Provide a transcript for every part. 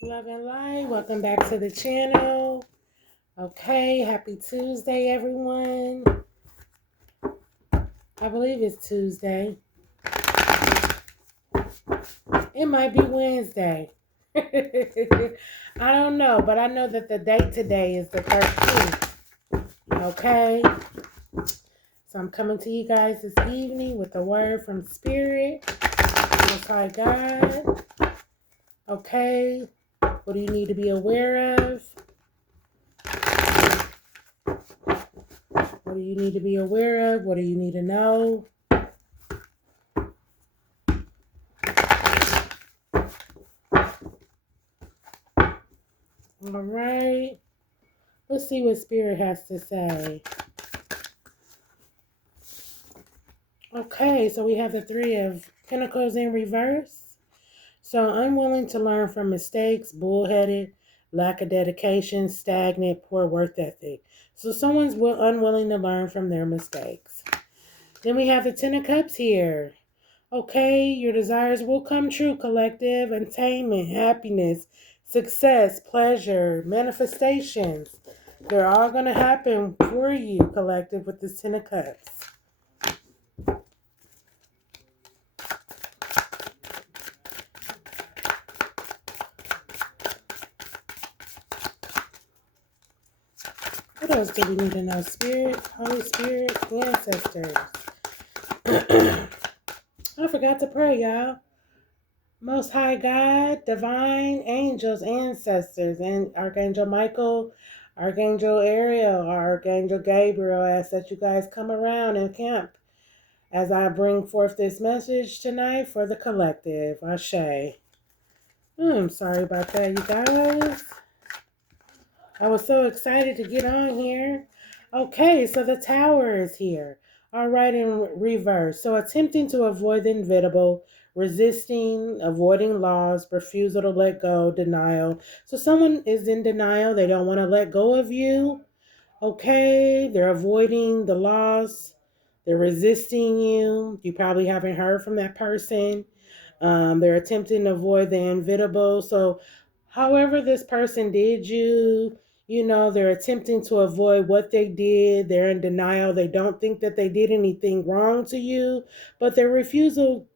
Love and Light, welcome back to the channel. Okay, happy Tuesday, everyone. I believe it's Tuesday. It might be Wednesday. I don't know, but I know that the date today is the 13th. Okay, so I'm coming to you guys this evening with a word from Spirit. Most High God. Okay, what do you need to be aware of? What do you need to be aware of? What do you need to know? All right. Let's see what Spirit has to say. Okay, so we have the Three of Pentacles in reverse. So unwilling to learn from mistakes, bullheaded, lack of dedication, stagnant, poor work ethic. So someone's unwilling to learn from their mistakes. Then we have the Ten of Cups here. Okay, your desires will come true, collective, attainment, happiness, success, pleasure, manifestations. They're all going to happen for you, collective, with this Ten of Cups. What else do we need to know? Spirit, Holy Spirit, ancestors. I forgot to pray, y'all. Most High God, divine angels, ancestors, and Archangel Michael, Archangel Ariel, Archangel Gabriel, ask that you guys come around and camp as I bring forth this message tonight for the collective. Ashe. I'm sorry about that, you guys. I was so excited to get on here. Okay, so the Tower is here. All right, in reverse. So attempting to avoid the inevitable, resisting, avoiding loss, refusal to let go, denial. So someone is in denial. They don't want to let go of you. Okay, they're avoiding the loss. They're resisting you. You probably haven't heard from that person. They're attempting to avoid the inevitable. So, however, this person did you, they're attempting to avoid what they did. They're in denial. They don't think that they did anything wrong to you, but their refusal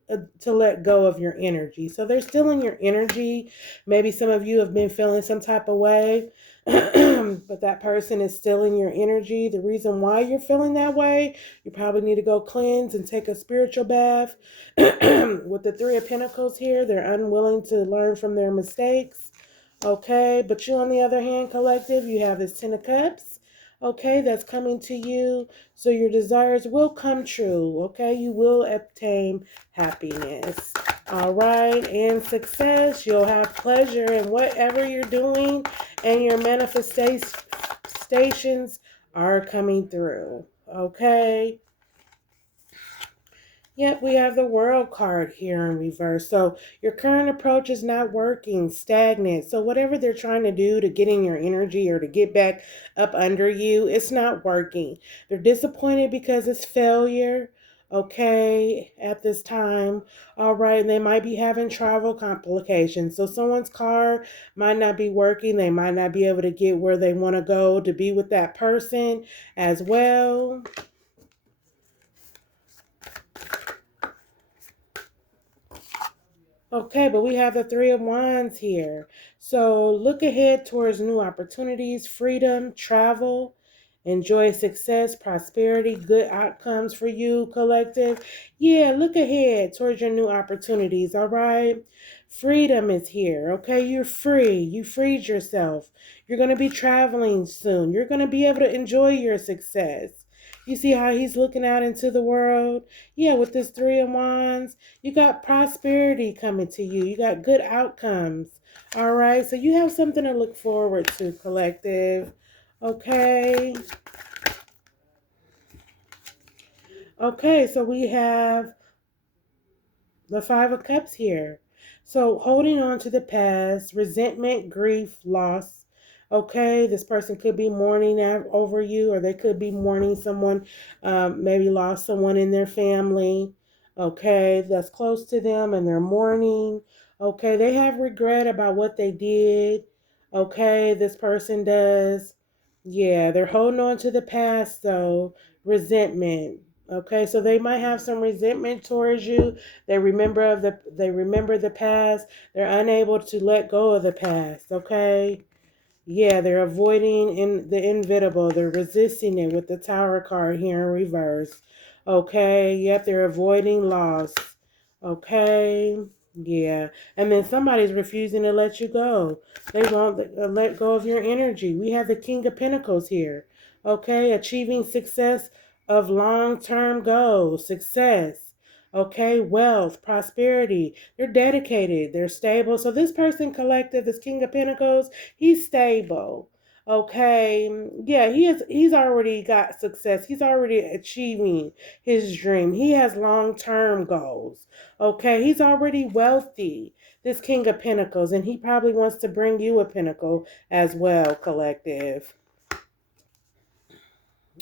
to let go of your energy. So, they're still in your energy. Maybe some of you have been feeling some type of way. But that person is still in your energy. The reason why you're feeling that way, you probably need to go cleanse and take a spiritual bath. With the Three of Pentacles here, they're unwilling to learn from their mistakes. Okay, but you on the other hand, collective, you have this Ten of Cups. Okay, that's coming to you. So your desires will come true. Okay, you will obtain happiness. All right, and success. You'll have pleasure in whatever you're doing, and your manifestations are coming through. Okay. Yep, we have the World card here in reverse. So your current approach is not working, stagnant. So whatever they're trying to do to get in your energy or to get back up under you, it's not working. They're disappointed because it's failure. Okay, at this time. All right, they might be having travel complications. So someone's car might not be working. They might not be able to get where they want to go to be with that person as well. Okay, but we have the Three of Wands here. So look ahead towards new opportunities, freedom, travel, enjoy success, prosperity, good outcomes for you, collective. Yeah, look ahead towards your new opportunities, all right? Freedom is here, okay? You're free. You freed yourself. You're going to be traveling soon. You're going to be able to enjoy your success. You see how he's looking out into the world? Yeah, with this Three of Wands. You got prosperity coming to you. You got good outcomes. All right. So you have something to look forward to, collective. Okay. Okay. So we have the Five of Cups here. So holding on to the past, resentment, grief, loss. Okay, this person could be mourning over you, or they could be mourning someone, maybe lost someone in their family. Okay, that's close to them, and they're mourning. Okay, they have regret about what they did. Okay, this person does. Yeah, they're holding on to the past though. Resentment. Okay, so they might have some resentment towards you. They remember the past. They're unable to let go of the past. Okay. Yeah, they're avoiding in the inevitable. They're resisting it with the Tower card here in reverse. Okay, yep, they're avoiding loss. Okay, yeah. And then somebody's refusing to let you go. They won't let go of your energy. We have the King of Pentacles here. Okay, achieving success of long-term goals, success. Okay, wealth, prosperity. They're dedicated, they're stable. So this person collective, this King of Pentacles, he's stable. Okay. Yeah, he's already got success. He's already achieving his dream. He has long-term goals. Okay. He's already wealthy. This King of Pentacles, and he probably wants to bring you a pentacle as well, collective.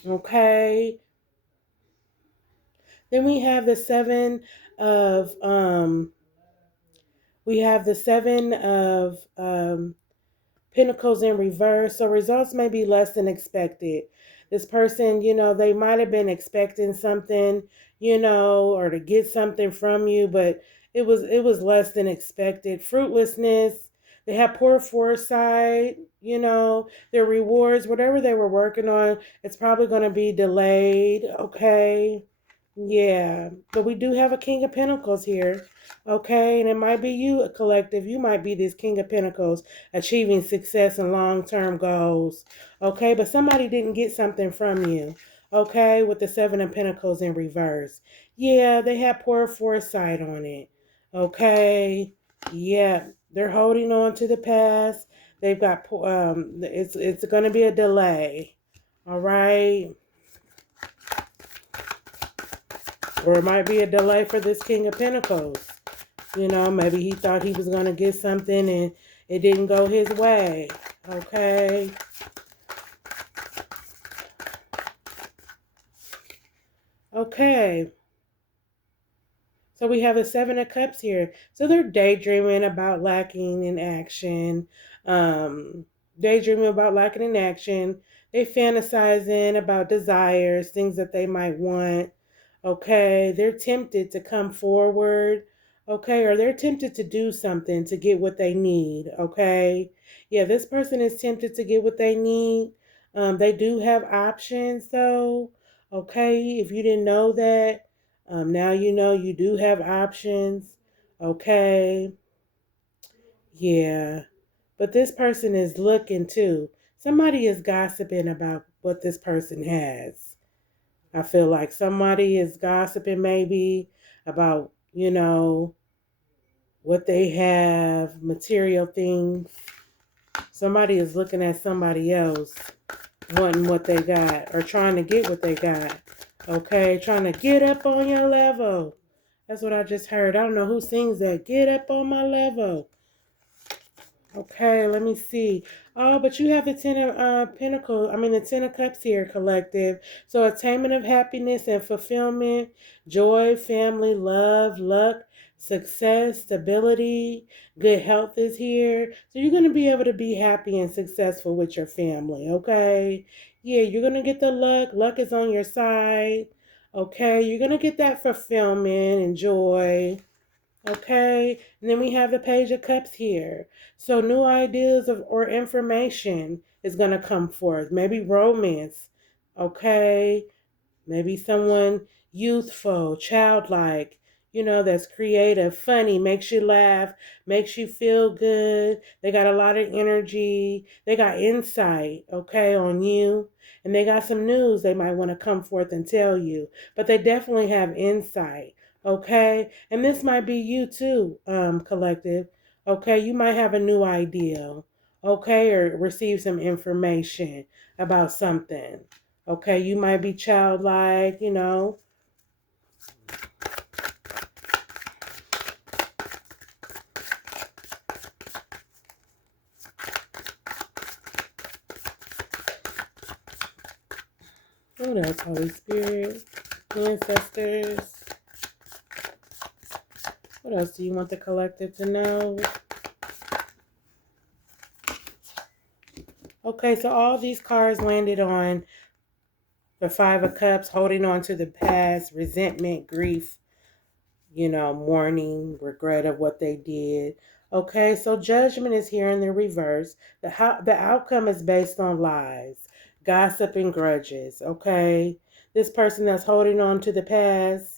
Okay. Then of we have the seven of Pentacles in reverse, so results may be less than expected. This person, they might have been expecting something, or to get something from you, but it was less than expected. Fruitlessness. They have poor foresight, their rewards, whatever they were working on, it's probably going to be delayed, okay? Yeah, but we do have a King of Pentacles here, okay? And it might be you, a collective. You might be this King of Pentacles achieving success and long-term goals, okay? But somebody didn't get something from you, okay? With the Seven of Pentacles in reverse. Yeah, they have poor foresight on it, okay? Yeah, they're holding on to the past. They've got, it's going to be a delay, all right? Or it might be a delay for this King of Pentacles. Maybe he thought he was going to get something and it didn't go his way. Okay. Okay. So we have the Seven of Cups here. So they're daydreaming about lacking in action. Um, daydreaming about lacking in action. They fantasizing about desires, things that they might want. Okay, they're tempted to come forward. Okay, or they're tempted to do something to get what they need. Okay, yeah, this person is tempted to get what they need. They do have options though. Okay, if you didn't know that. Now you know you do have options. Okay. Yeah. But this person is looking too. Somebody is gossiping about what this person has. I feel like somebody is gossiping maybe about, what they have, material things. Somebody is looking at somebody else wanting what they got or trying to get what they got. Okay, trying to get up on your level. That's what I just heard. I don't know who sings that. Get up on my level. Okay, let me see. Oh, but you have the the Ten of Cups here, collective. So attainment of happiness and fulfillment, joy, family, love, luck, success, stability, good health is here. So you're going to be able to be happy and successful with your family, okay? Yeah, you're going to get the luck. Luck is on your side. Okay, you're going to get that fulfillment and joy. Okay, and then we have the Page of Cups here. So new ideas or information is going to come forth. Maybe romance. Okay, maybe someone youthful, childlike, that's creative, funny, makes you laugh, makes you feel good. They got a lot of energy. They got insight, okay, on you. And they got some news they might want to come forth and tell you. But they definitely have insight, okay? And this might be you too, collective. Okay, you might have a new idea, okay, or receive some information about something. Okay, you might be childlike. What else, Holy Spirit? Ancestors. What else do you want the collective to know? Okay, so all these cards landed on the Five of Cups, holding on to the past, resentment, grief, mourning, regret of what they did. Okay, so judgment is here in the reverse. The outcome is based on lies, gossip, and grudges. Okay, this person that's holding on to the past.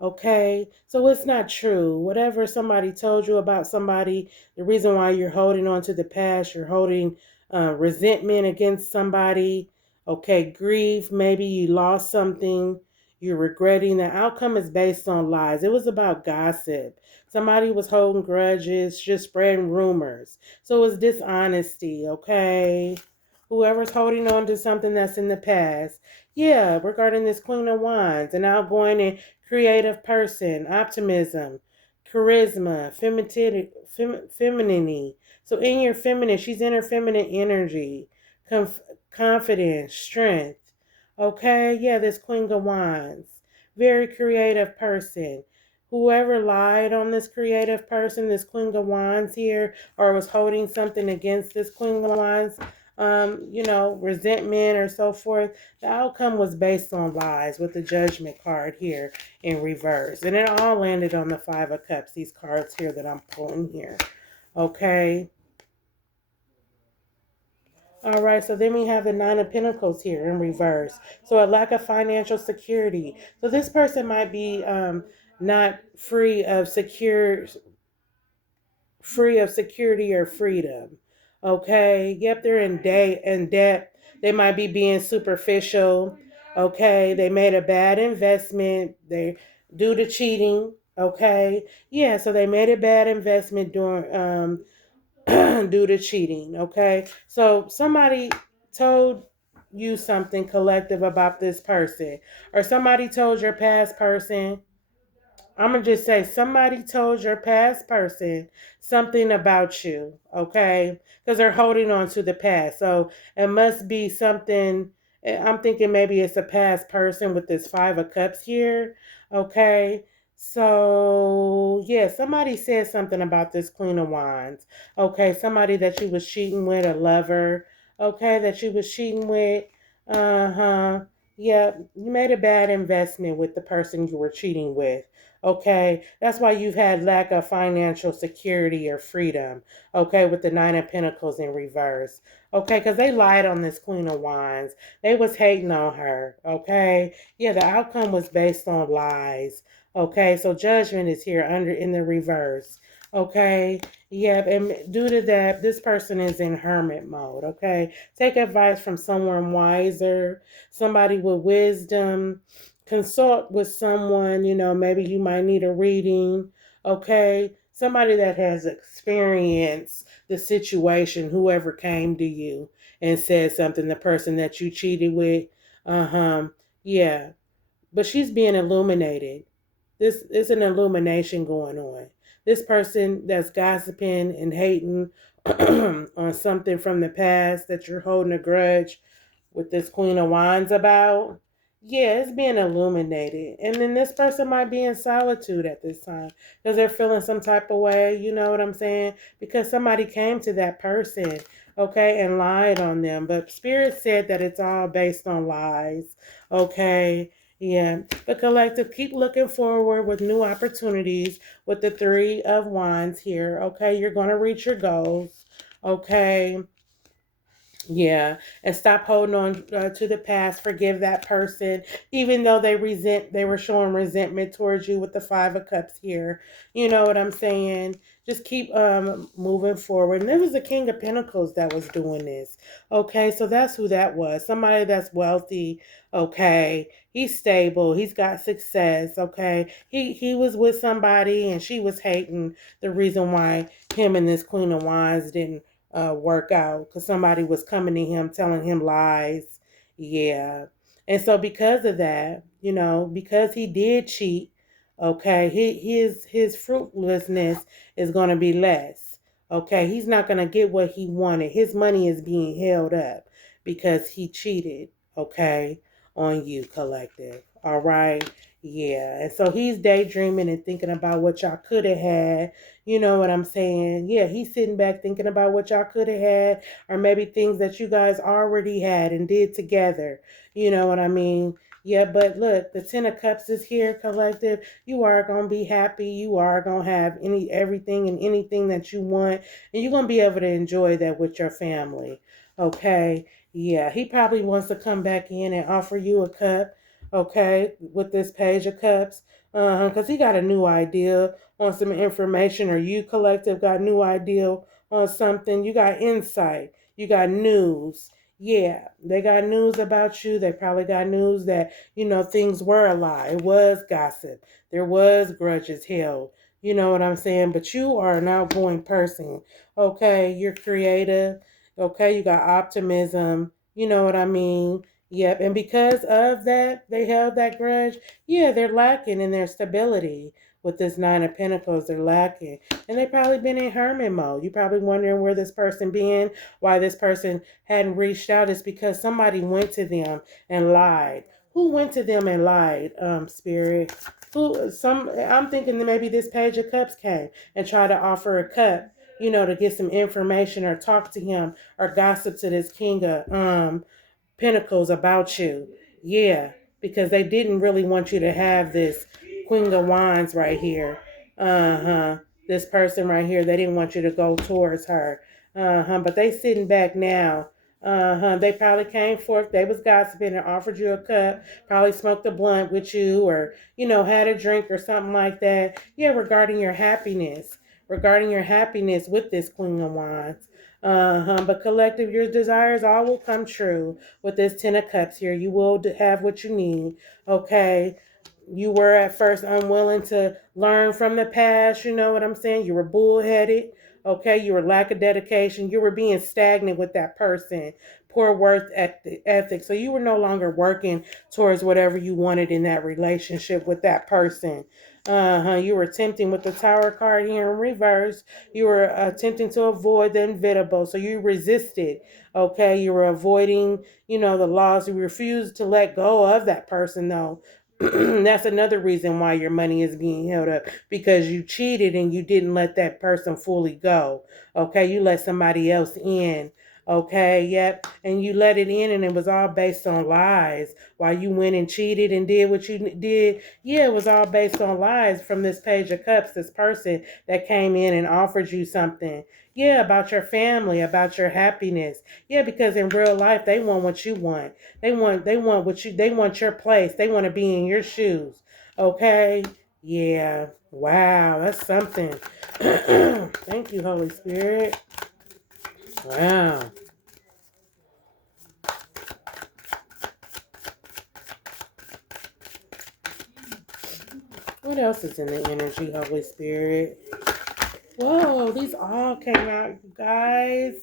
Okay, so it's not true. Whatever somebody told you about somebody, the reason why you're holding on to the past, you're holding resentment against somebody. Okay, grief, maybe you lost something, you're regretting. The outcome is based on lies. It was about gossip. Somebody was holding grudges, just spreading rumors. So it's dishonesty, okay? Whoever's holding on to something that's in the past. Yeah, regarding this Queen of Wands, an outgoing and creative person, optimism, charisma, femininity. So in your feminine, she's in her feminine energy, confidence, strength. Okay, yeah, this Queen of Wands. Very creative person. Whoever lied on this creative person, this Queen of Wands here, or was holding something against this Queen of Wands, resentment or so forth, the outcome was based on lies with the Judgment card here in reverse. And it all landed on the Five of Cups, these cards here that I'm pulling here. Okay. All right, so then we have the Nine of Pentacles here in reverse. So a lack of financial security. So this person might be not free of security or freedom. Okay, yep, they're in debt. They might be being superficial. Okay, they made a bad investment. They due to cheating. Okay, yeah, so they made a bad investment during due to cheating. Okay, so somebody told you something collective about this person, or somebody told your past person. I'm going to just say somebody told your past person something about you, okay? Because they're holding on to the past. So it must be something. I'm thinking maybe it's a past person with this Five of Cups here, okay? So, yeah, somebody said something about this Queen of Wands, okay? Somebody that you was cheating with, a lover, okay, that you was cheating with. Uh-huh. Yeah, you made a bad investment with the person you were cheating with. Okay, that's why you've had lack of financial security or freedom. Okay, with the Nine of Pentacles in reverse. Okay, because they lied on this Queen of Wands. They was hating on her. Okay, yeah, the outcome was based on lies. Okay, so judgment is here under in the reverse. Okay, yeah, and due to that, this person is in hermit mode. Okay, take advice from someone wiser, somebody with wisdom. Consult with someone, maybe you might need a reading, okay? Somebody that has experienced the situation, whoever came to you and said something, the person that you cheated with, yeah. But she's being illuminated. This is an illumination going on. This person that's gossiping and hating on something from the past that you're holding a grudge with this Queen of Wands about, yeah, it's being illuminated. And then this person might be in solitude at this time because they're feeling some type of way, you know what I'm saying? Because somebody came to that person, okay, and lied on them. But Spirit said that it's all based on lies, okay? Yeah, but collective, keep looking forward with new opportunities with the Three of Wands here, okay? You're going to reach your goals, okay? Yeah, and stop holding on to the past. Forgive that person, even though they were showing resentment towards you with the Five of Cups here. You know what I'm saying? Just keep moving forward. And there was the King of Pentacles that was doing this. Okay, so that's who that was. Somebody that's wealthy. Okay, he's stable. He's got success. Okay, he was with somebody and she was hating the reason why him and this Queen of Wands didn't work out because somebody was coming to him telling him lies. Yeah. And so because of that, because he did cheat, okay, his fruitlessness is going to be less. Okay, he's not going to get what he wanted. His money is being held up because he cheated, okay, on you, collective. All right. Yeah. And so he's daydreaming and thinking about what y'all could have had. You know what I'm saying? Yeah, he's sitting back thinking about what y'all could have had, or maybe things that you guys already had and did together. You know what I mean? Yeah, but look, the Ten of Cups is here, collective. You are gonna be happy. You are gonna have everything and anything that you want, and you're gonna be able to enjoy that with your family. Okay. Yeah, he probably wants to come back in and offer you a cup, okay, with this Page of Cups, because he got a new idea on some information, or you collective got new idea on something. You got insight, you got news. Yeah, they got news about you. They probably got news that, things were a lie. It was gossip. There was grudges held. You know what I'm saying? But you are an outgoing person. Okay, you're creative. Okay, you got optimism. You know what I mean? Yep, and because of that, they held that grudge. Yeah, they're lacking in their stability with this Nine of Pentacles. They're lacking, and they probably been in hermit mode. You probably wondering where this person been, why this person hadn't reached out. It's because somebody went to them and lied. Who went to them and lied? Spirit. Who? Some. I'm thinking that maybe this Page of Cups came and tried to offer a cup, to get some information or talk to him or gossip to this King of Pentacles about you. Yeah, because they didn't really want you to have this Queen of Wands right here. Uh-huh. This person right here, they didn't want you to go towards her. Uh-huh. But they sitting back now. Uh-huh. They probably came forth. They was gossiping and offered you a cup. Probably smoked a blunt with you, or, had a drink or something like that. Yeah, regarding your happiness. Regarding your happiness with this Queen of Wands. But collective, your desires all will come true with this Ten of Cups here. You will have what you need. Okay. You were at first unwilling to learn from the past. You know what I'm saying? You were bullheaded. Okay. You were lack of dedication. You were being stagnant with that person. Poor worth ethic. So you were no longer working towards whatever you wanted in that relationship with that person. You were attempting with the Tower card here in reverse. You were attempting to avoid the inevitable. So you resisted. Okay. You were avoiding, the laws. You refused to let go of that person, though. That's another reason why your money is being held up, because you cheated and you didn't let that person fully go. Okay. You let somebody else in. Okay, yep. And you let it in, and it was all based on lies. While you went and cheated and did what you did, yeah, it was all based on lies from this Page of Cups, this person that came in and offered you something. Yeah, about your family, about your happiness. Yeah, because in real life they want what you want. They want your place. They want to be in your shoes. Okay? Yeah. Wow, that's something. Thank you, Holy Spirit. Wow. What else is in the energy, Holy Spirit? Whoa, these all came out, you guys.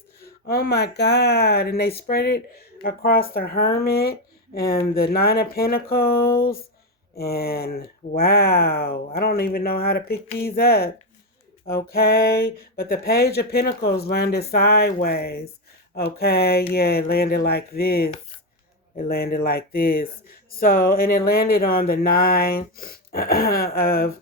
Oh my God. And they spread it across the Hermit and the Nine of Pentacles. And wow, I don't even know how to pick these up. Okay. But the Page of Pentacles landed sideways. Okay. Yeah, it landed like this. It landed like this. So, and it landed on the nine of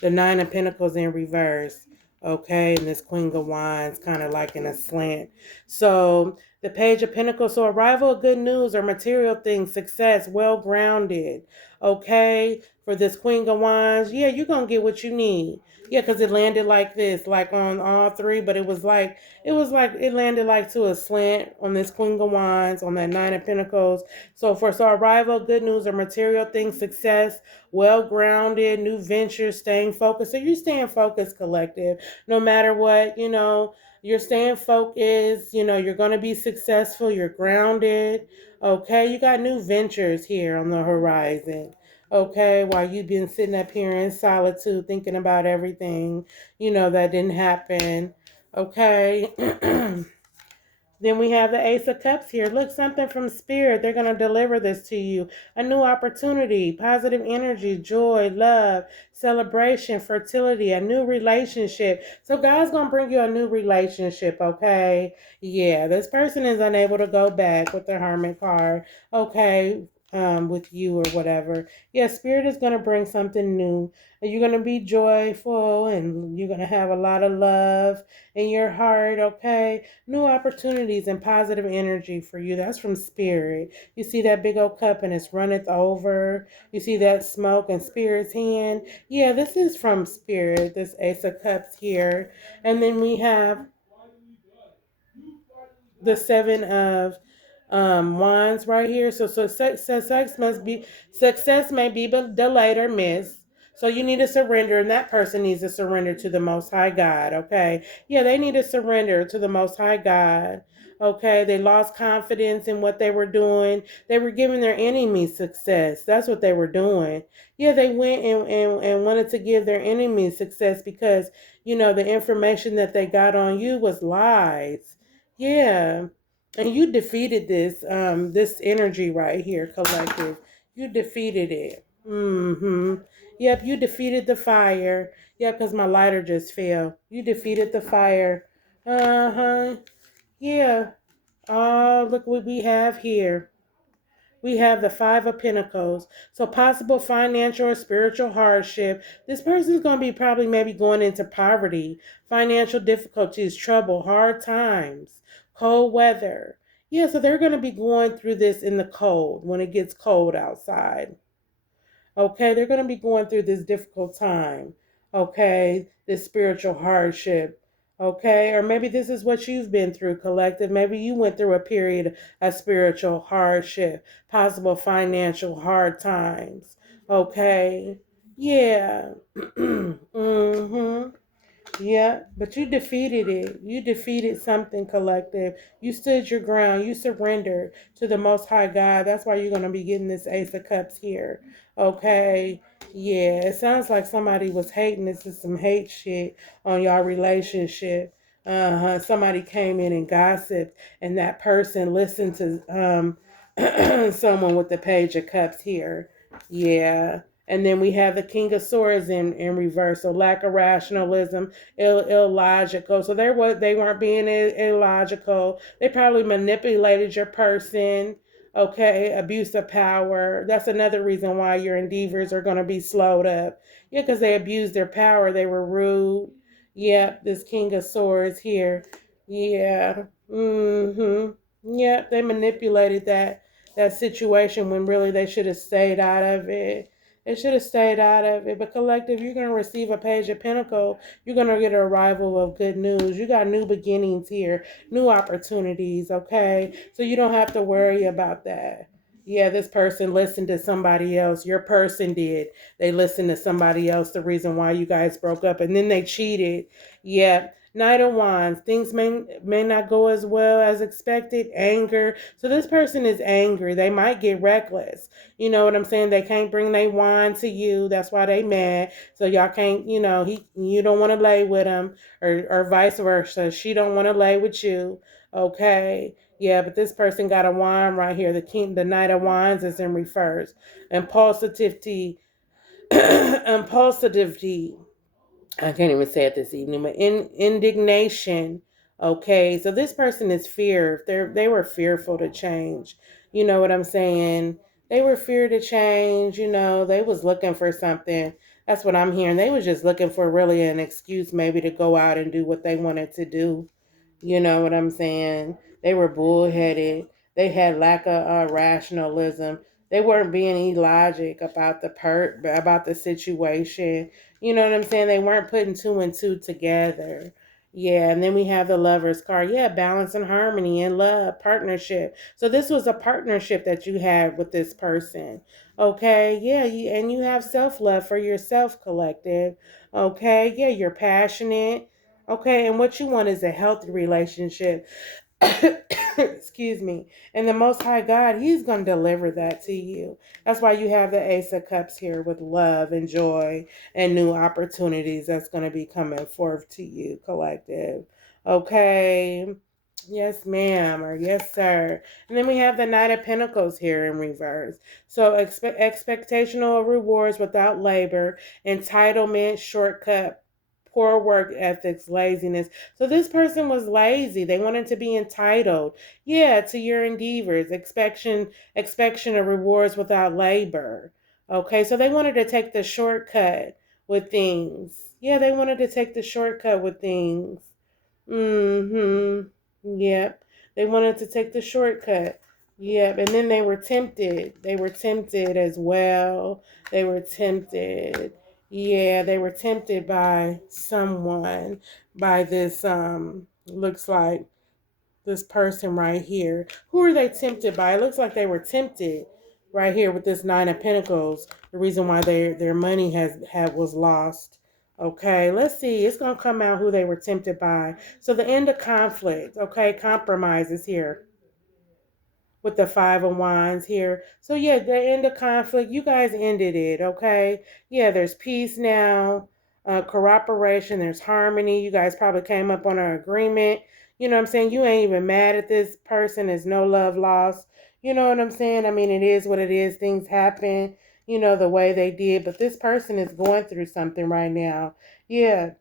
the Nine of Pentacles in reverse. Okay, and this Queen of Wands kind of like in a slant. So the Page of Pentacles, so arrival of good news or material things, success, well grounded. Okay, for this Queen of Wands, yeah, you're gonna get what you need. Yeah, because it landed like this, like on all three, but it landed like to a slant on this Queen of Wands, on that Nine of Pentacles. So arrival, good news or material things, success, well grounded, new ventures, staying focused. So you're staying focused, collective, no matter what, you're staying focused, you're going to be successful, you're grounded. Okay, you got new ventures here on the horizon. Okay, while you've been sitting up here in solitude thinking about everything, that didn't happen. Okay. Then we have the Ace of Cups here. Look, something from Spirit. They're going to deliver this to you. A new opportunity, positive energy, joy, love, celebration, fertility, a new relationship. So God's going to bring you a new relationship, okay? Yeah, this person is unable to go back with the Hermit card. Okay. with you or whatever. Yeah, Spirit is going to bring something new. And you're going to be joyful and you're going to have a lot of love in your heart, okay? New opportunities and positive energy for you. That's from Spirit. You see that big old cup and it's runneth over. You see that smoke and Spirit's hand. Yeah, this is from Spirit, this Ace of Cups here. And then we have the Seven of wands right here. So success may be delayed or missed. So you need to surrender, and that person needs to surrender to the Most High God. Okay, yeah, they need to surrender to the Most High God. Okay, they lost confidence in what they were doing. They were giving their enemies success. That's what they were doing. Yeah, they went and wanted to give their enemies success because, the information that they got on you was lies. Yeah. And you defeated this energy right here, collective. You defeated it. Mm-hmm. Yep, you defeated the fire. Yep, because my lighter just fell. You defeated the fire. Uh-huh. Yeah. Oh, look what we have here. We have the Five of Pentacles. So possible financial or spiritual hardship. This person's going to be probably maybe going into poverty, financial difficulties, trouble, hard times, cold weather. Yeah, so they're going to be going through this in the cold when it gets cold outside. Okay, they're going to be going through this difficult time. Okay, this spiritual hardship. Okay, or maybe this is what you've been through, collective. Maybe you went through a period of spiritual hardship, possible financial hard times. Okay, yeah. Mm-hmm. Yeah, but you defeated it. You defeated something, collective. You stood your ground. You surrendered to the Most High God. That's why you're going to be getting this Ace of Cups here. Okay. Yeah, it sounds like somebody was hating. This is some hate shit on y'all relationship. Somebody came in and gossiped, and that person listened to someone with the Page of Cups here. Yeah. And then we have the King of Swords in reverse. So lack of rationalism, illogical. So they weren't being illogical. They probably manipulated your person. Okay, abuse of power. That's another reason why your endeavors are going to be slowed up. Yeah, because they abused their power. They were rude. Yep, this King of Swords here. Yeah. Mm-hmm. Yep, they manipulated that situation when really they should have stayed out of it. They should have stayed out of it. But collective, you're going to receive a Page of Pentacles. You're going to get an arrival of good news. You got new beginnings here, new opportunities, okay? So you don't have to worry about that. Yeah, this person listened to somebody else. Your person did. They listened to somebody else, the reason why you guys broke up. And then they cheated. Yeah. Knight of Wands. Things may not go as well as expected. Anger. So this person is angry. They might get reckless. You know what I'm saying? They can't bring their wine to you. That's why they mad. So y'all can't, you don't want to lay with him, or vice versa. She don't want to lay with you. Okay. Yeah, but this person got a wine right here. The Knight of Wands is in reverse. Impulsivity. Impulsivity. I can't even say it this evening, but indignation. Okay, so this person is fear. They were fearful to change. You know what I'm saying? They were fear to change. They was looking for something. That's what I'm hearing. They was just looking for really an excuse, maybe to go out and do what they wanted to do. You know what I'm saying? They were bullheaded. They had lack of rationalism. They weren't being illogic about about the situation. You know what I'm saying? They weren't putting two and two together. Yeah, and then we have the Lovers card. Yeah, balance and harmony and love, partnership. So this was a partnership that you had with this person. Okay, yeah, and you have self-love for yourself, collective. Okay, yeah, you're passionate. Okay, and what you want is a healthy relationship. Excuse me. And the Most High God, He's going to deliver that to you. That's why you have the Ace of Cups here with love and joy and new opportunities that's going to be coming forth to you, collective. Okay. Yes, ma'am, or yes, sir. And then we have the Knight of Pentacles here in reverse. So expectational rewards without labor, entitlement, shortcut poor work ethics, laziness. So this person was lazy. They wanted to be entitled, yeah, to your endeavors, expectation of rewards without labor. Okay, so they wanted to take the shortcut with things. Yeah, they wanted to take the shortcut with things. Mm-hmm. Yep. They wanted to take the shortcut. Yep. And then they were tempted. They were tempted as well. They were tempted. Yeah, they were tempted by someone, by this looks like this person right here. Who are they tempted by? It looks like they were tempted right here with this Nine of Pentacles. The reason why their money was lost. Okay, let's see. It's gonna come out who they were tempted by. So the end of conflict. Okay, compromises here with the Five of Wands here. So yeah, the end of conflict, you guys ended it, okay? Yeah, there's peace now, cooperation, there's harmony. You guys probably came up on an agreement. You know what I'm saying? You ain't even mad at this person. There's no love lost. You know what I'm saying? I mean, it is what it is. Things happen, the way they did. But this person is going through something right now. Yeah,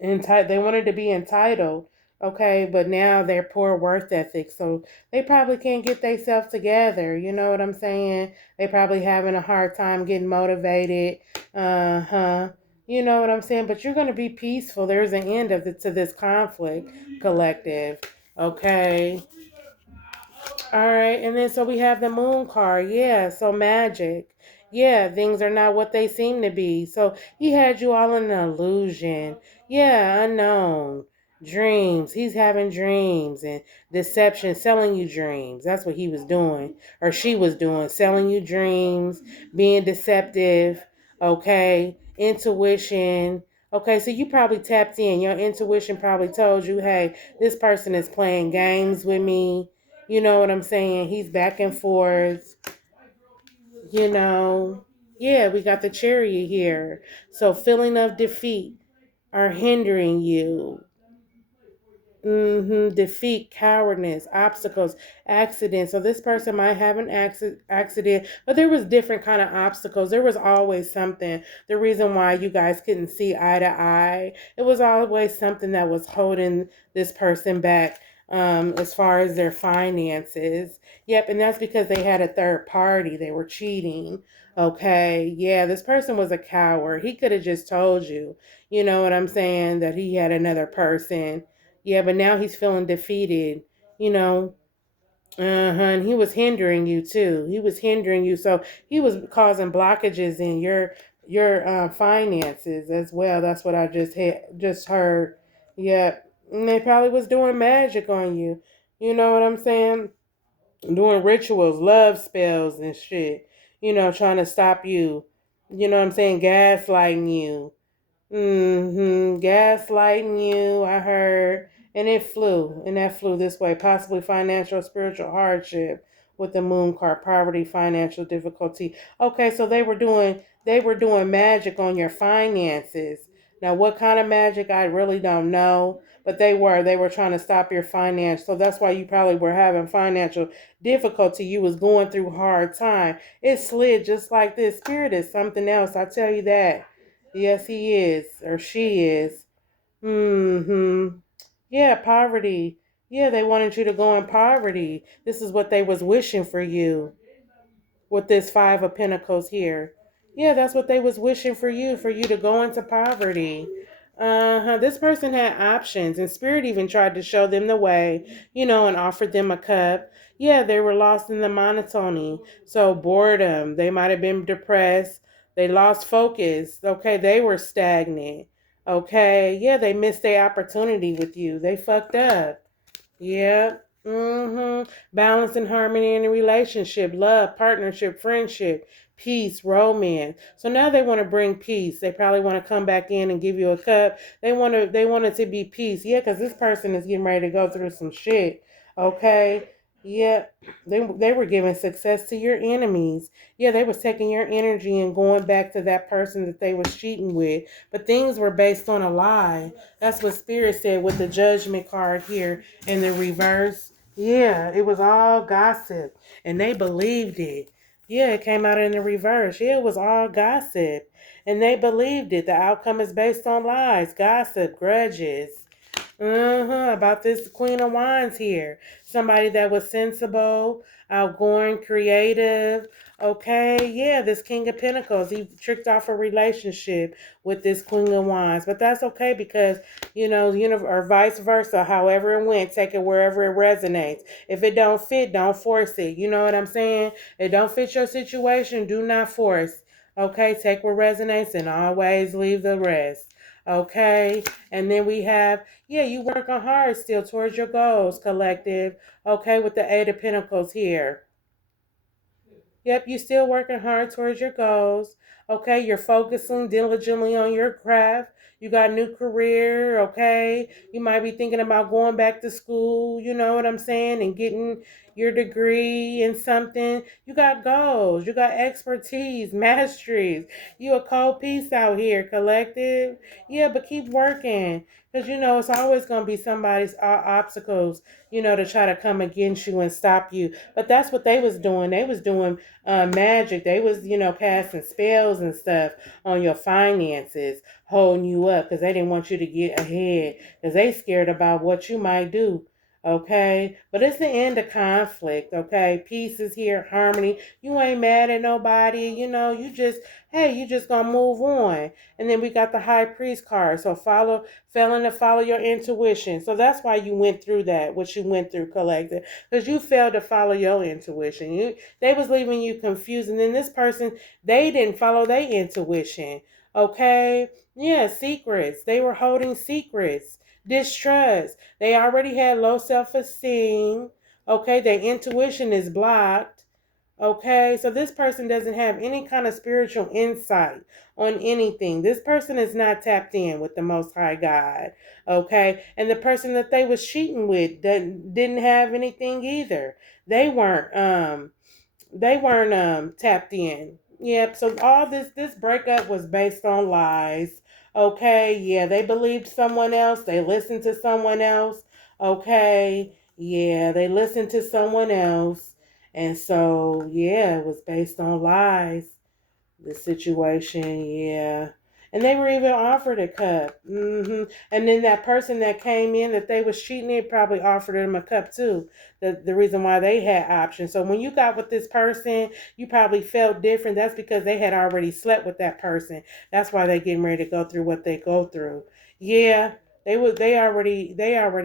they wanted to be entitled, okay, but now they're poor worth ethic, so they probably can't get themselves together. You know what I'm saying? They probably having a hard time getting motivated. You know what I'm saying? But you're going to be peaceful. There's an end to this conflict, collective. Okay. All right, and then so we have the moon card. Yeah, so magic. Yeah, things are not what they seem to be. So he had you all in an illusion. Yeah, unknown. Dreams. He's having dreams and deception, selling you dreams. That's what he was doing, or she was doing, selling you dreams, being deceptive. Okay, intuition. Okay, so you probably tapped in. Your intuition probably told you, hey, this person is playing games with me. You know what I'm saying? He's back and forth, you know. Yeah, we got the Chariot here. So feeling of defeat are hindering you. Defeat, cowardness, obstacles, accidents. So this person might have an accident, but there was different kind of obstacles. There was always something. The reason why you guys couldn't see eye to eye, it was always something that was holding this person back. As far as their finances. Yep, and that's because they had a third party. They were cheating. Okay, yeah, this person was a coward. He could have just told you, you know what I'm saying, that he had another person. Yeah, but now he's feeling defeated, you know. And he was hindering you too. He was hindering you. So he was causing blockages in your finances as well. That's what I just heard. Yeah. And they probably was doing magic on you. You know what I'm saying? Doing rituals, love spells and shit. Trying to stop you. You know what I'm saying? Gaslighting you. Gaslighting you, I heard. And that flew this way. Possibly financial, spiritual hardship with the moon card, poverty, financial difficulty. Okay, so they were doing magic on your finances. Now, what kind of magic, I really don't know. But they were trying to stop your finance. So that's why you probably were having financial difficulty. You was going through hard time. It slid just like this. Spirit is something else. I tell you that. Yes, he is, or she is. Yeah, poverty. Yeah, they wanted you to go in poverty. This is what they was wishing for you with this Five of Pentacles here. Yeah, that's what they was wishing for you to go into poverty. This person had options, and Spirit even tried to show them the way, and offered them a cup. Yeah, they were lost in the monotony. So boredom. They might have been depressed. They lost focus. Okay, they were stagnant. Okay, yeah, they missed their opportunity with you. They fucked up. Yeah. Balance and harmony in a relationship, love, partnership, friendship, peace, romance. So now they want to bring peace. They probably want to come back in and give you a cup. They want it to be peace. Yeah, because this person is getting ready to go through some shit. Okay. Yeah. They were giving success to your enemies. Yeah, they was taking your energy and going back to that person that they was cheating with. But things were based on a lie. That's what Spirit said with the Judgment card here in the reverse. Yeah, it was all gossip, and they believed it. Yeah, it came out in the reverse. Yeah, it was all gossip. and they believed it. The outcome is based on lies, gossip, grudges. About this Queen of Wands here. Somebody that was sensible, outgoing, creative. Okay, yeah, this King of Pentacles. He tricked off a relationship with this Queen of Wands. But that's okay because, or vice versa, however it went, take it wherever it resonates. If it don't fit, don't force it. You know what I'm saying? It don't fit your situation, do not force. Okay, take what resonates and always leave the rest. Okay, and then we have, yeah, you working hard still towards your goals, collective. Okay, with the Eight of Pentacles here. Yep, you're still working hard towards your goals. Okay, you're focusing diligently on your craft. You got a new career, okay? You might be thinking about going back to school, you know what I'm saying, and getting your degree in something. You got goals, you got expertise, masteries. You a cold piece out here, collective. Yeah, but keep working. Because, it's always going to be somebody's obstacles, to try to come against you and stop you. But that's what they was doing. They was doing magic. They was, casting spells and stuff on your finances, holding you up because they didn't want you to get ahead because they scared about what you might do. Okay, but it's the end of conflict. Okay, peace is here, harmony. You ain't mad at nobody. You just gonna move on. And then we got the High Priest card. So failing to follow your intuition. So that's why you went through that, what you went through, collective, because you failed to follow your intuition. They was leaving you confused, and then this person, they didn't follow their intuition. Okay, yeah, secrets. They were holding secrets. Distrust. They already had low self-esteem. Okay, their intuition is blocked. Okay, so this person doesn't have any kind of spiritual insight on anything. This person is not tapped in with the Most High God. Okay, and the person that they was cheating with didn't have anything either. They weren't tapped in. Yep. So all this breakup was based on lies. Okay. Yeah, they believed someone else. They listened to someone else. Okay. Yeah, they listened to someone else. And so, yeah, it was based on lies. The situation, yeah. And they were even offered a cup. And then that person that came in that they was cheating, they probably offered them a cup too. The reason why they had options. So when you got with this person, you probably felt different. That's because they had already slept with that person. That's why they getting ready to go through what they go through. Yeah. They already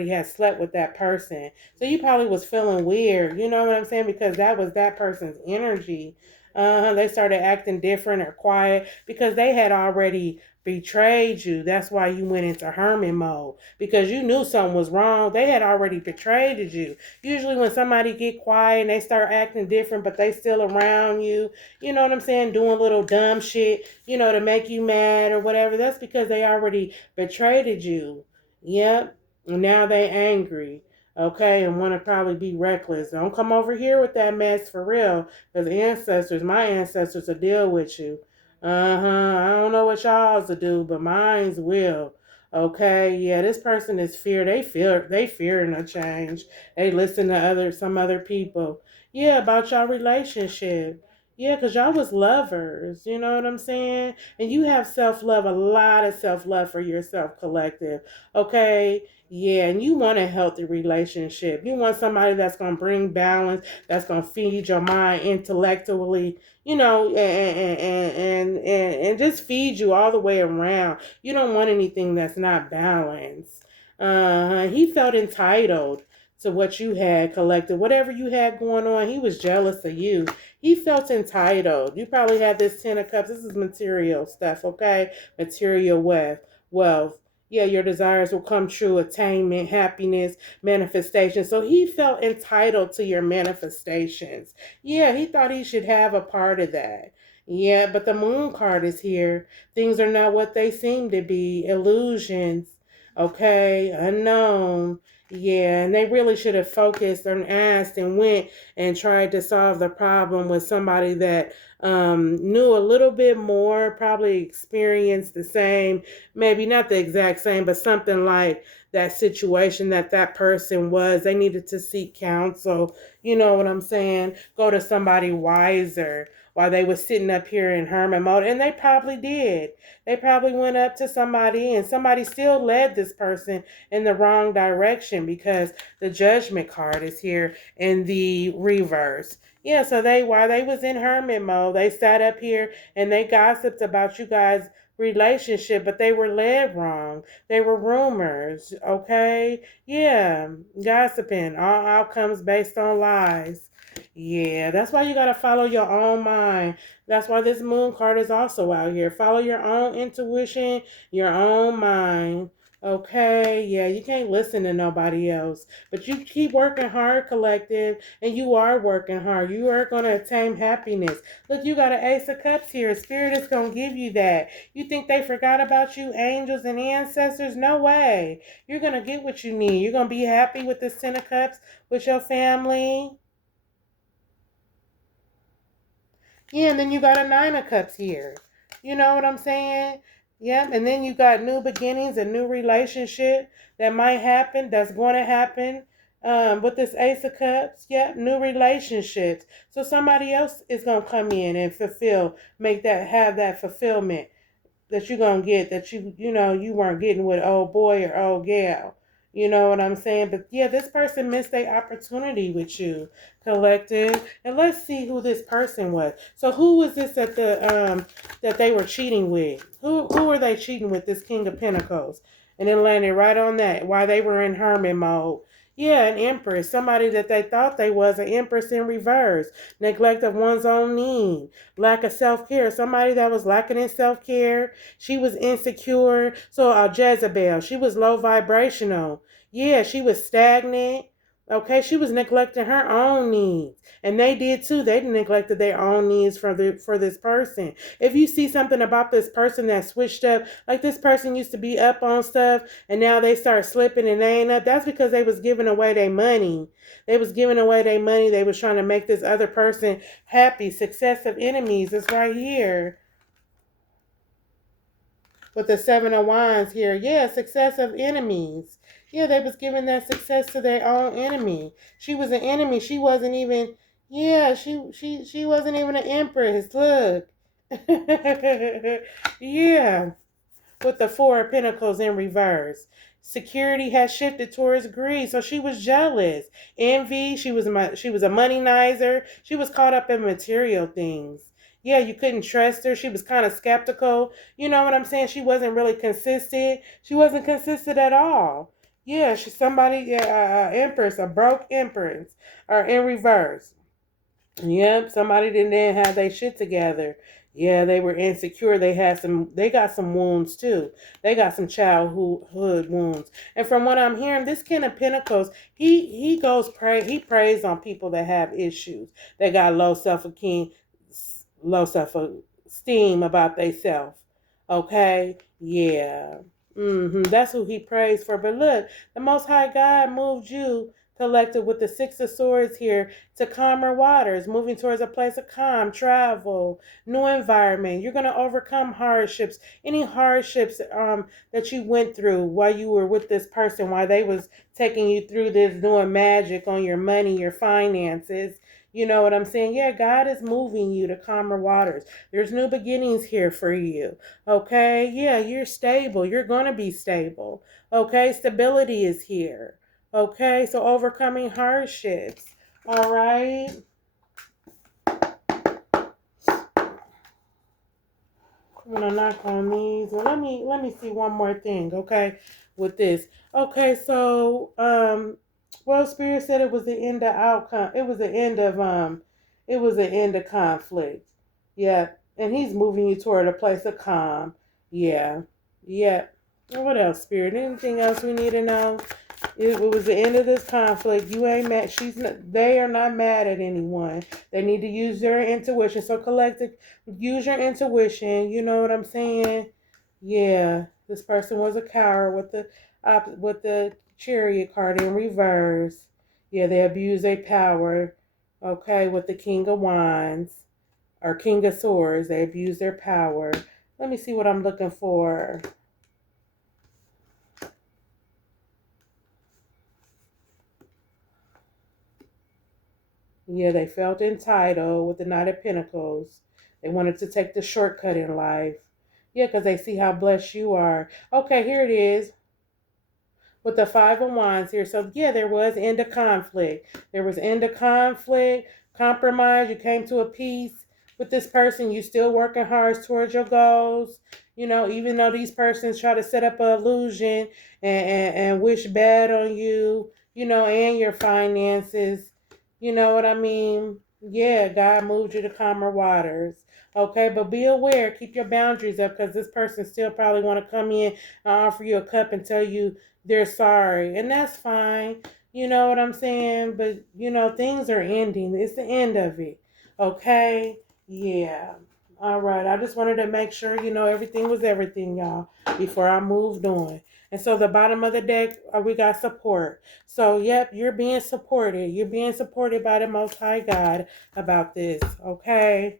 had slept with that person. So you probably was feeling weird. You know what I'm saying? Because that was that person's energy. They started acting different or quiet because they had already betrayed you. That's why you went into hermit mode, because you knew something was wrong. They had already betrayed you. Usually when somebody get quiet and they start acting different, but they still around you, you know what I'm saying, doing little dumb shit, to make you mad or whatever, that's because they already betrayed you. Yep. And now they angry. Okay, and want to probably be reckless. Don't come over here with that mess for real. Because my ancestors will deal with you. I don't know what y'all's to do, but mine's will. Okay, yeah, this person is fear. They fearing a change. They listen to some other people. Yeah, about y'all relationship. Yeah, because y'all was lovers. You know what I'm saying? And you have self-love, a lot of self-love for yourself, collective. Okay. Yeah, and you want a healthy relationship. You want somebody that's going to bring balance, that's going to feed your mind intellectually, and just feed you all the way around. You don't want anything that's not balanced. He felt entitled to what you had collected. Whatever you had going on, he was jealous of you. He felt entitled. You probably had this 10 of cups. This is material stuff, okay? Material wealth. Yeah, your desires will come true, attainment, happiness, manifestation. So he felt entitled to your manifestations. Yeah, he thought he should have a part of that. Yeah, but the moon card is here. Things are not what they seem to be. Illusions. Okay, unknown. Yeah, and they really should have focused and asked and went and tried to solve the problem with somebody that knew a little bit more, probably experienced the same, maybe not the exact same, but something like that situation that person was. They needed to seek counsel. You know what I'm saying? Go to somebody wiser. while they was sitting up here in hermit mode. And they probably did. They probably went up to somebody, and somebody still led this person in the wrong direction, because the judgment card is here in the reverse. Yeah, so while they was in hermit mode, they sat up here and they gossiped about you guys' relationship, but they were led wrong. They were rumors, okay? Yeah, gossiping, all outcomes based on lies. Yeah, that's why you got to follow your own mind. That's why this moon card is also out here. Follow your own intuition, your own mind. Okay, yeah, you can't listen to nobody else. But you keep working hard, collective, and you are working hard. You are going to attain happiness. Look, you got an Ace of Cups here. Spirit is going to give you that. You think they forgot about you, angels and ancestors? No way. You're going to get what you need. You're going to be happy with this Ten of Cups with your family. Yeah, and then you got a Nine of Cups here. You know what I'm saying? Yep, and then you got new beginnings, a new relationship that might happen, that's going to happen. With this Ace of Cups, yep, new relationships. So somebody else is going to come in and have that fulfillment that you're gonna get, that you weren't getting with old boy or old gal. You know what I'm saying? But yeah, this person missed their opportunity with you, collective. And let's see who this person was. So who was this that they were cheating with? Who were they cheating with? This King of Pentacles. And it landed right on that while they were in hermit mode. Yeah, an empress, somebody that they thought they was, an empress in reverse. Neglect of one's own need, lack of self-care, somebody that was lacking in self-care. She was insecure. So Jezebel, she was low vibrational. Yeah, she was stagnant. Okay, she was neglecting her own needs. And they did too. They neglected their own needs for this person. If you see something about this person that switched up, like this person used to be up on stuff and now they start slipping and they ain't up, that's because they was giving away their money. They was giving away their money. They was trying to make this other person happy. Success of enemies is right here with the Seven of Wands here. Yeah, success of enemies. Yeah, they was giving that success to their own enemy. She was an enemy. She wasn't even. Yeah, she wasn't even an empress. Look. Yeah, with the Four of Pentacles in reverse. Security has shifted towards greed, so she was jealous. Envy, she was a money nizer. She was caught up in material things. Yeah, you couldn't trust her. She was kind of skeptical. You know what I'm saying? She wasn't really consistent. She wasn't consistent at all. Yeah, she's somebody, yeah, empress, a broke empress, or in reverse. Yep, somebody didn't have their shit together. Yeah, they were insecure. They got some wounds too. They got some childhood wounds. And from what I'm hearing, this King of Pentacles, he preys on people that have issues. They got low self esteem about themselves. Okay? Yeah. That's who he prays for. But look, the Most High God moved you collected with the Six of Swords here to calmer waters, moving towards a place of calm, travel, new environment. You're going to overcome hardships, any hardships that you went through while you were with this person, while they was taking you through this, doing magic on your money, your finances. You know what I'm saying? Yeah, God is moving you to calmer waters. There's new beginnings here for you. Okay? Yeah, you're stable. You're going to be stable. Okay? Stability is here. Okay, so overcoming hardships. All right. I'm gonna knock on these. Well, let me see one more thing. Okay, with this. Okay, so well, Spirit said it was the end of outcome. It was the end of conflict. Yeah, and He's moving you toward a place of calm. Yeah, yeah. What else, Spirit? Anything else we need to know? It was the end of this conflict. You ain't mad. They are not mad at anyone. They need to use their intuition. So collective, use your intuition. You know what I'm saying? Yeah. This person was a coward with the Chariot card in reverse. Yeah, they abuse their power. Okay, with the King of Wands or King of Swords, they abuse their power. Let me see what I'm looking for. Yeah, they felt entitled with the Knight of Pentacles. They wanted to take the shortcut in life. Yeah, because they see how blessed you are. Okay, here it is with the Five of Wands here. So yeah, there was end of conflict. There was end of conflict, compromise. You came to a peace with this person. You still working hard towards your goals. You know, even though these persons try to set up an illusion and wish bad on you, you know, and your finances. You know what I mean? Yeah, God moved you to calmer waters. Okay, but be aware, keep your boundaries up because this person still probably want to come in and offer you a cup and tell you they're sorry, and that's fine. You know what I'm saying? But you know, things are ending. It's the end of it. Okay? Yeah. All right. I just wanted to make sure, you know, everything was everything, y'all, before I moved on. And so the bottom of the deck, we got support. So, yep, you're being supported. You're being supported by the Most High God about this. Okay?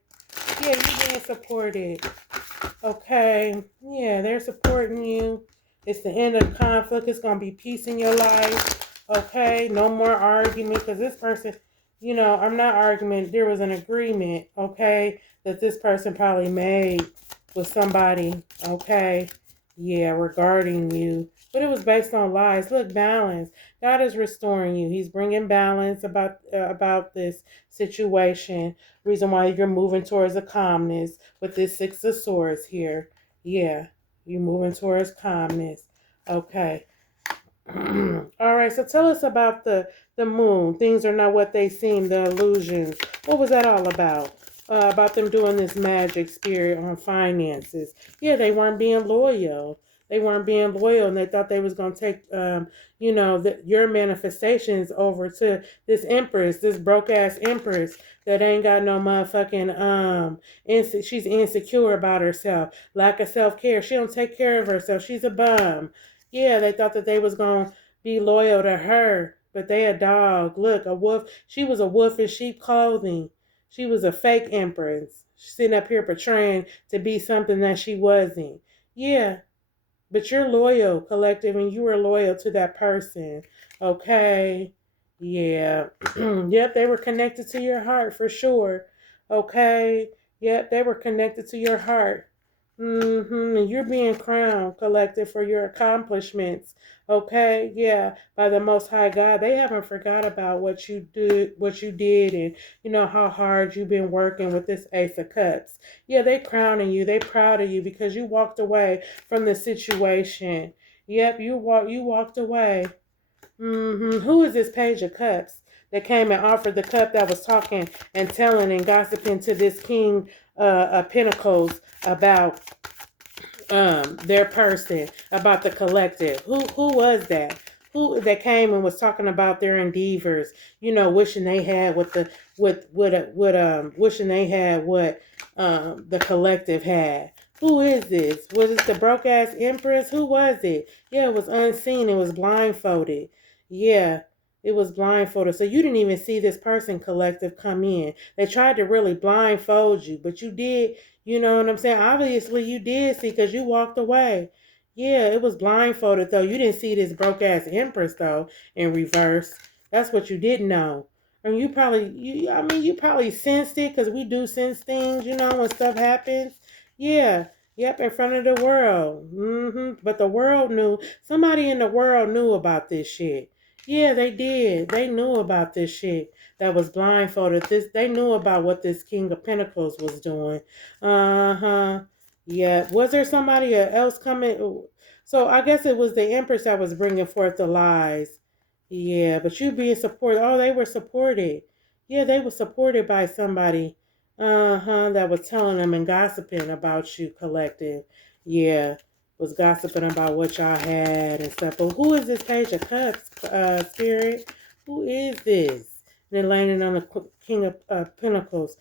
Yeah, you're being supported. Okay. Yeah, they're supporting you. It's the end of conflict. It's going to be peace in your life. Okay. No more argument because this person, you know, I'm not arguing. There was an agreement, okay, that this person probably made with somebody, okay. Yeah, regarding you. But it was based on lies. Look, balance. God is restoring you. He's bringing balance about this situation. Reason why you're moving towards a calmness with this Six of Swords here. Yeah, you're moving towards calmness. Okay. All right, so tell us about the moon. Things are not what they seem, the illusions. What was that all about? About them doing this magic spirit on finances. Yeah, they weren't being loyal. They weren't being loyal, and they thought they was gonna take, you know, your manifestations over to this empress, this broke ass empress that ain't got no motherfucking she's insecure about herself, lack of self care. She don't take care of herself. She's a bum. Yeah, they thought that they was gonna be loyal to her, but they a dog. Look, a wolf. She was a wolf in sheep clothing. She was a fake empress, sitting up here portraying to be something that she wasn't. Yeah, but you're loyal, collective, and you were loyal to that person. Okay. Yeah. Yep, they were connected to your heart for sure. Okay. Yep, they were connected to your heart. And you're being crowned, collective, for your accomplishments. Okay, yeah, by the Most High God. They haven't forgot about what you did, and you know how hard you've been working with this Ace of Cups. Yeah, they crowning you. They proud of you because you walked away from the situation. Yep, you walked away. Who is this Page of Cups that came and offered the cup that was talking and telling and gossiping to this King of Pentacles about their person, about the collective? Who was that? Who that came and was talking about their endeavors, you know, wishing they had what the wishing they had what the collective had. Who is this? Was it the broke ass empress? Who was it? Yeah, it was unseen. It was blindfolded. Yeah, it was blindfolded. So you didn't even see this person, collective, come in. They tried to really blindfold you, but you did. You know what I'm saying? Obviously, you did see because you walked away. Yeah, it was blindfolded though. You didn't see this broke ass empress though in reverse. That's what you didn't know. And you probably sensed it because we do sense things, you know, when stuff happens. Yeah, yep, in front of the world. But the world knew. Somebody in the world knew about this shit. Yeah, they did. They knew about this shit that was blindfolded. They knew about what this King of Pentacles was doing. Uh-huh. Yeah. Was there somebody else coming? So I guess it was the Empress that was bringing forth the lies. Yeah, but you being supported. Oh, they were supported. Yeah, they were supported by somebody. Uh-huh. That was telling them and gossiping about you, collective. Yeah. Was gossiping about what y'all had and stuff. But who is this Page of Cups, Spirit? Who is this? And then landing on the King of Pentacles.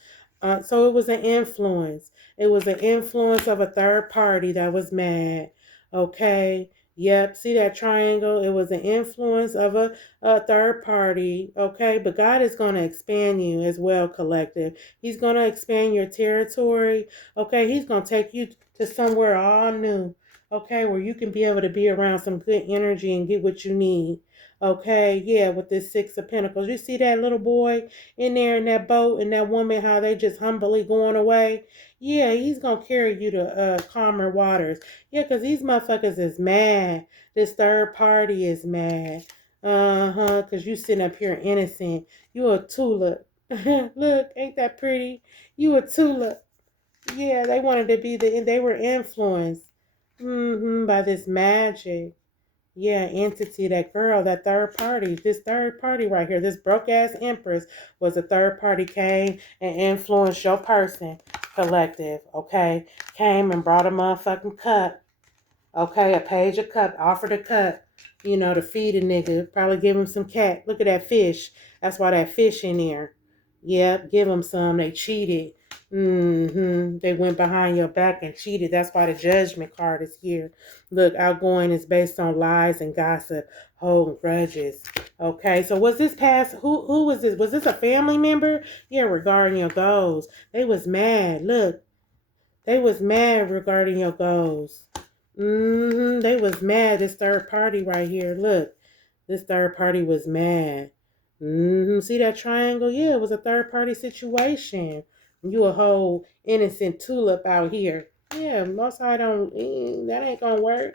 So it was an influence. It was an influence of a third party that was mad. Okay. Yep. See that triangle? It was an influence of a third party. Okay. But God is going to expand you as well, collective. He's going to expand your territory. Okay. He's going to take you to somewhere all new. Okay, where you can be able to be around some good energy and get what you need. Okay, yeah, with this Six of Pentacles. You see that little boy in there in that boat and that woman, how they just humbly going away? Yeah, he's going to carry you to calmer waters. Yeah, because these motherfuckers is mad. This third party is mad. Uh-huh, because you sitting up here innocent. You a tulip. Look, ain't that pretty? You a tulip. Yeah, they wanted to be they were influenced by this magic. Yeah, entity, that girl, that third party, this third party right here, this broke ass empress was a third party came and influenced your person collective, okay? Came and brought a motherfucking cup. Okay, a page of cup, offered a cup, to feed a nigga. Probably give him some cat. Look at that fish. That's why that fish in there. Yep, give them some. They cheated. They went behind your back and cheated. That's why the judgment card is here. Look, outgoing is based on lies and gossip, holding grudges. Okay, so was this past, who was this? Was this a family member? Yeah, regarding your goals. They was mad. Look, they was mad regarding your goals. They was mad. This third party right here. Look, this third party was mad. See that triangle? Yeah, it was a third party situation. You a whole innocent tulip out here. Yeah, most I don't. That ain't gonna work.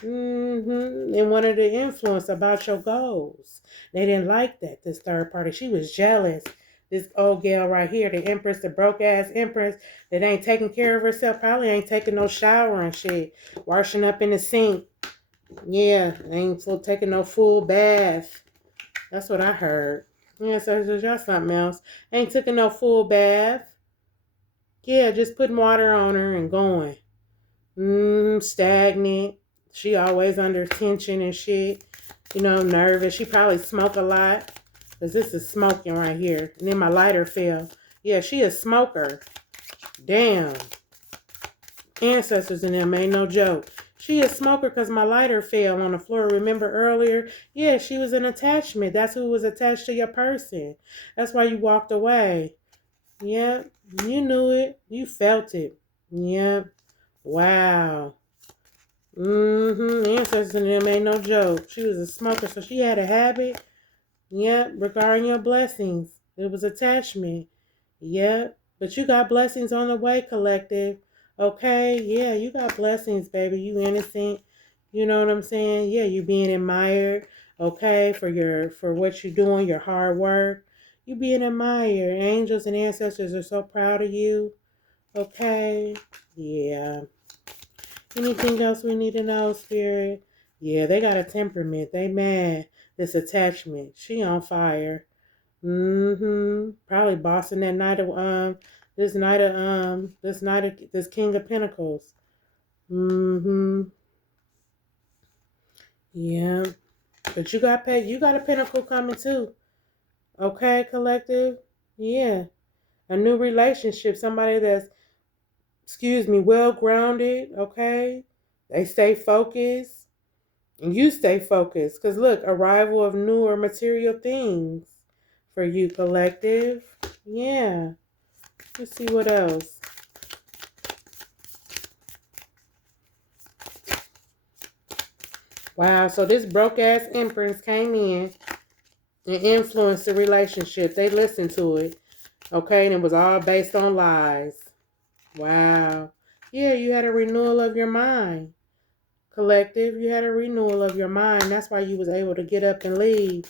And wanted to influence about your goals. They didn't like that. This third party. She was jealous. This old gal right here, the empress, the broke ass empress that ain't taking care of herself, probably ain't taking no shower and shit, washing up in the sink. Yeah, ain't full taking no full bath. That's what I heard. Yeah, so y'all something else. Ain't taking no full bath. Yeah, just putting water on her and going. Stagnant. She always under tension and shit. Nervous. She probably smoke a lot. Because this is smoking right here. And then my lighter fell. Yeah, she a smoker. Damn. Ancestors in them ain't no joke. She a smoker because my lighter fell on the floor. Remember earlier? Yeah, she was an attachment. That's who was attached to your person. That's why you walked away. Yep. You knew it. You felt it. Yep. Wow. Ancestors in them ain't no joke. She was a smoker, so she had a habit. Yep. Regarding your blessings. It was attachment. Yep. But you got blessings on the way, collective. Okay? Yeah, you got blessings, baby. You innocent. You know what I'm saying? Yeah, you being admired. Okay, for what you're doing, your hard work. You being admired. Angels and ancestors are so proud of you. Okay? Yeah. Anything else we need to know, Spirit? Yeah, they got a temperament. They mad. This attachment. She on fire. Probably bossing that night of this King of Pentacles. Yeah. But you got paid. You got a pentacle coming too. Okay, collective. Yeah. A new relationship. Somebody that's, well grounded. Okay. They stay focused. And you stay focused. Because look, arrival of new or material things for you, collective. Yeah. Let's see what else. Wow, so this broke ass empress came in and influenced the relationship. They listened to it. Okay, and it was all based on lies. Wow. Yeah, you had a renewal of your mind. Collective, you had a renewal of your mind. That's why you was able to get up and leave.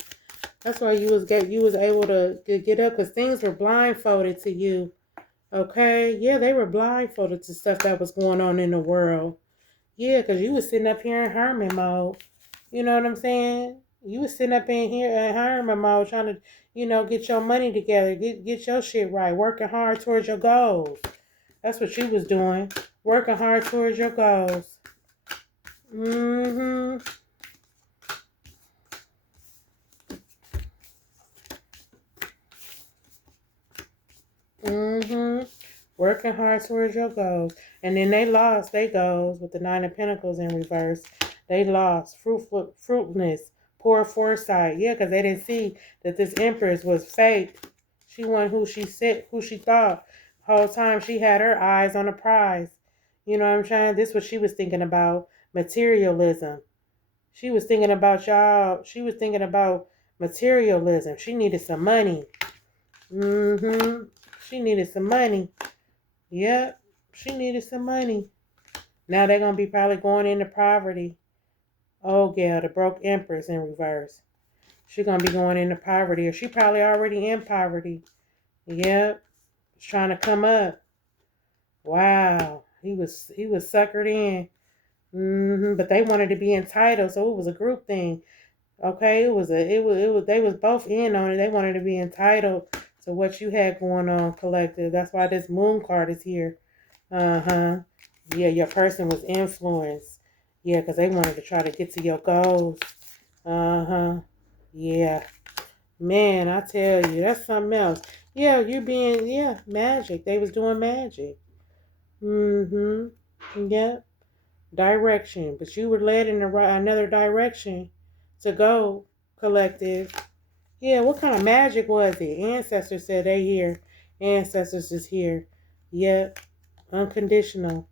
That's why you was able to get up, because things were blindfolded to you. Okay? Yeah, they were blindfolded to stuff that was going on in the world. Yeah, because you was sitting up here in hermit mode. You know what I'm saying? You was sitting up in here in hermit mode trying to, get your money together, get your shit right, working hard towards your goals. That's what you was doing. Working hard towards your goals. Mm-hmm. Mm-hmm. Working hard towards your goals. And then they lost their goals with the Nine of Pentacles in reverse. They lost fruitfulness, poor foresight. Yeah, because they didn't see that this Empress was fake. She wasn't who she said, who she thought. The whole time she had her eyes on the prize. You know what I'm saying? This is what she was thinking about. Materialism. She was thinking about y'all. She was thinking about materialism. She needed some money. She needed some money. Yep. She needed some money. Now they're going to be probably going into poverty. Oh, yeah, the broke empress in reverse. She's going to be going into poverty, or she probably already in poverty. Yep. She's trying to come up. Wow. He was suckered in. But they wanted to be entitled, so it was a group thing. Okay, it was they was both in on it. They wanted to be entitled to what you had going on, collective. That's why this moon card is here. Yeah, your person was influenced. Yeah, because they wanted to try to get to your goals. Yeah. Man, I tell you, that's something else. Yeah, magic. They was doing magic. Yeah. Direction. But you were led in another direction to go, collective. Yeah, what kind of magic was it? Ancestors said they here. Ancestors is here. Yep. Unconditional.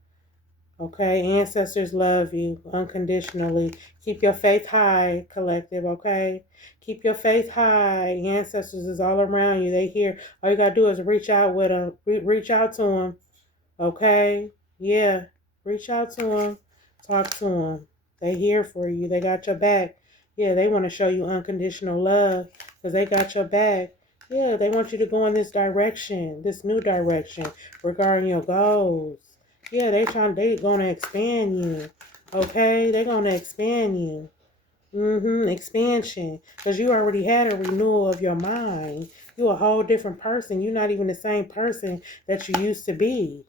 Okay, ancestors love you unconditionally. Keep your faith high, collective, okay? Keep your faith high. Ancestors is all around you. They here. All you got to do is reach out with them. Reach out to them, okay? Yeah, reach out to them. Talk to them. They here for you. They got your back. Yeah, they want to show you unconditional love because they got your back. Yeah, they want you to go in this direction, this new direction regarding your goals. Yeah, they gonna expand you. Okay, they gonna expand you. Expansion. Because you already had a renewal of your mind. You're a whole different person. You're not even the same person that you used to be.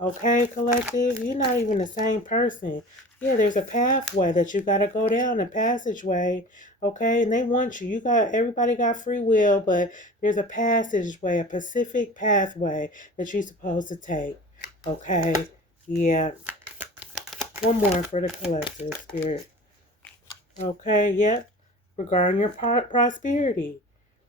Okay, collective? You're not even the same person. Yeah, there's a pathway that you gotta go down, a passageway. Okay, and they want you. Everybody got free will, but there's a passageway, a specific pathway that you're supposed to take. Okay. Yeah. One more for the collective spirit. Okay, yep. Regarding your prosperity.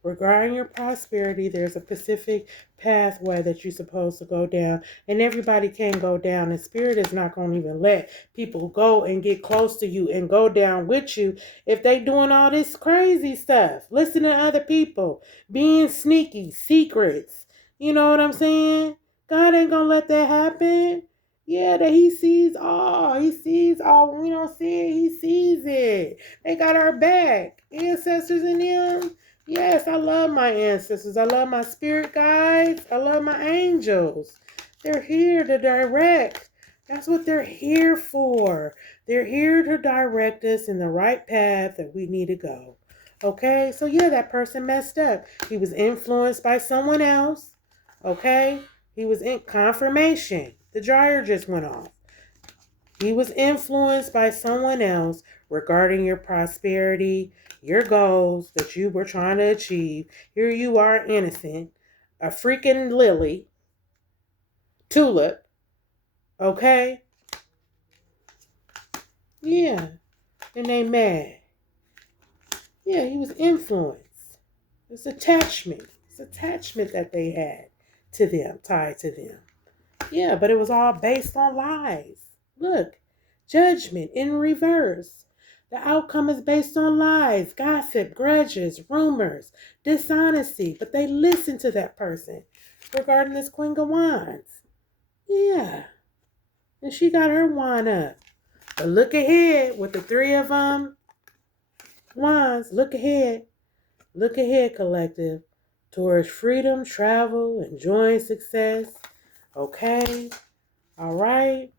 Regarding your prosperity, there's a specific pathway that you're supposed to go down. And everybody can go down. And spirit is not going to even let people go and get close to you and go down with you if they doing all this crazy stuff. Listening to other people. Being sneaky. Secrets. You know what I'm saying? God ain't going to let that happen. Yeah, that he sees all. He sees all. When we don't see it, he sees it. They got our back. Ancestors and them. Yes, I love my ancestors. I love my spirit guides. I love my angels. They're here to direct. That's what they're here for. They're here to direct us in the right path that we need to go. Okay? So yeah, that person messed up. He was influenced by someone else. Okay? He was in confirmation. The dryer just went off. He was influenced by someone else regarding your prosperity, your goals that you were trying to achieve. Here you are, innocent, a freaking lily, tulip, okay? Yeah, and they mad. Yeah, he was influenced. It's attachment. It's attachment that they had to them, tied to them. Yeah, but it was all based on lies. Look, judgment in reverse. The outcome is based on lies, gossip, grudges, rumors, dishonesty. But they listened to that person regarding this Queen of Wands. Yeah, and she got her wand up. But look ahead with the three of wands. Look ahead. Look ahead, collective. Towards freedom, travel, enjoying success. Okay? All right?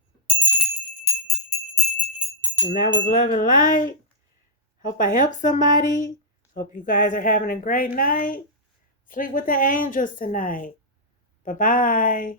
And that was Love and Light. Hope I helped somebody. Hope you guys are having a great night. Sleep with the angels tonight. Bye-bye.